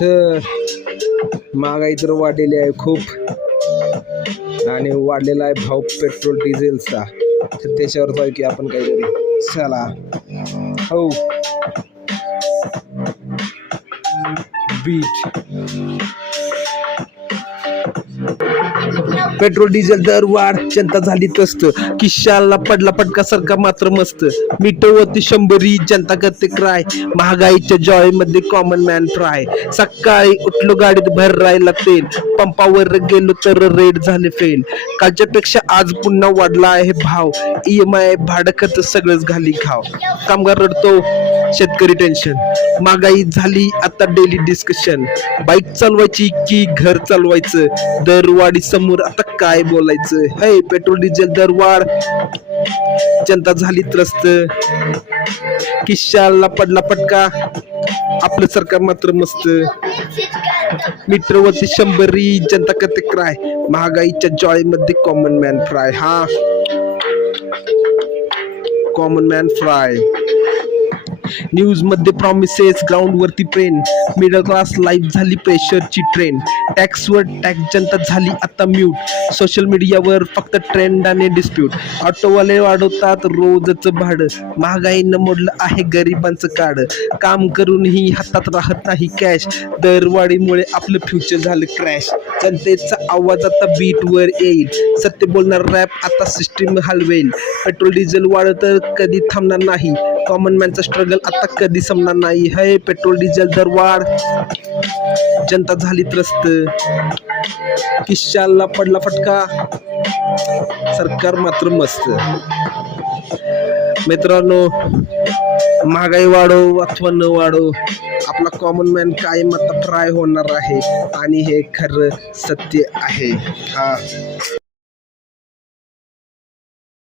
तर महागाई तर वाढलेली आहे खूप आणि वाढलेला आहे भाव पेट्रोल डिझेलचा. तर त्याच्यावर जाऊ की आपण काहीतरी. चला हो बीट पेट्रोल डिझेल दर वाढ, जनता झाली त्रस्त, किशाला पडला फटका, सरकार मात्र मस्त. मिटवती 100, जनता करते क्राय, महागाईच्या जॉय मध्ये कॉमन मॅन फ्राय. सकाळी उठलो गाडीत भर राहिला तेल, पंपावर गेलो तर रेट झाले फेल. कालच्या पेक्षा आज पुन्हा वाढला आहे भाव, EMI भाडं खर्च सगळंच घाली खाव. कामगार रडतो, शेतकरी टेन्शन, महागाई झाली आता डेली डिस्कशन. बाईक चालवायची की घर चालवायचं, दरवाढी समोर आता काय बोलायचं. हे पेट्रोल डिझेल दरवाढ, जनता झाली त्रस्त, किशाला पडला फटका, आपलं सरकार मात्र मस्त. मीटरवरती 100, जनता करते क्राय, महागाईच्या जॉय मध्ये कॉमन मॅन फ्राय. हा कॉमन मॅन फ्राय. न्यूज मध्ये प्रॉमिसेस, ग्राउंड वरती पेन, मिडल क्लास लाईफ झाली प्रेशरची ट्रेन. टॅक्सवर टॅक्स, जनता झाली आता म्यूट, सोशल मीडियावर फक्त ट्रेंड आणि डिस्प्यूट. ऑटोवाले वाढवतात रोजचं भाडं, महागाईनं मोडलं आहे गरिबांचं काढ. काम करूनही हातात राहत नाही कॅश, दरवाढीमुळे आपलं फ्युचर झालं क्रॅश. जनतेचा आवाज आता बीट वर येईल, सत्य बोलणार रॅप आता सिस्टीम हलवेल. पेट्रोल डिझेल वाढत कधी थांबणार नाही, कॉमन मॅनचा स्ट्रगल आता कधी संपणार नाही. हे पेट्रोल डिझेल दरवाढ, जनता झाली त्रस्त, किशाला पडला फटका, सरकार मात्र मस्त. मित्रांनो, महागाई वाढो अथवा न वाढो, आपला कॉमन मॅन कायम आता फ्राय होणार आहे आणि हे खरं सत्य आहे. हा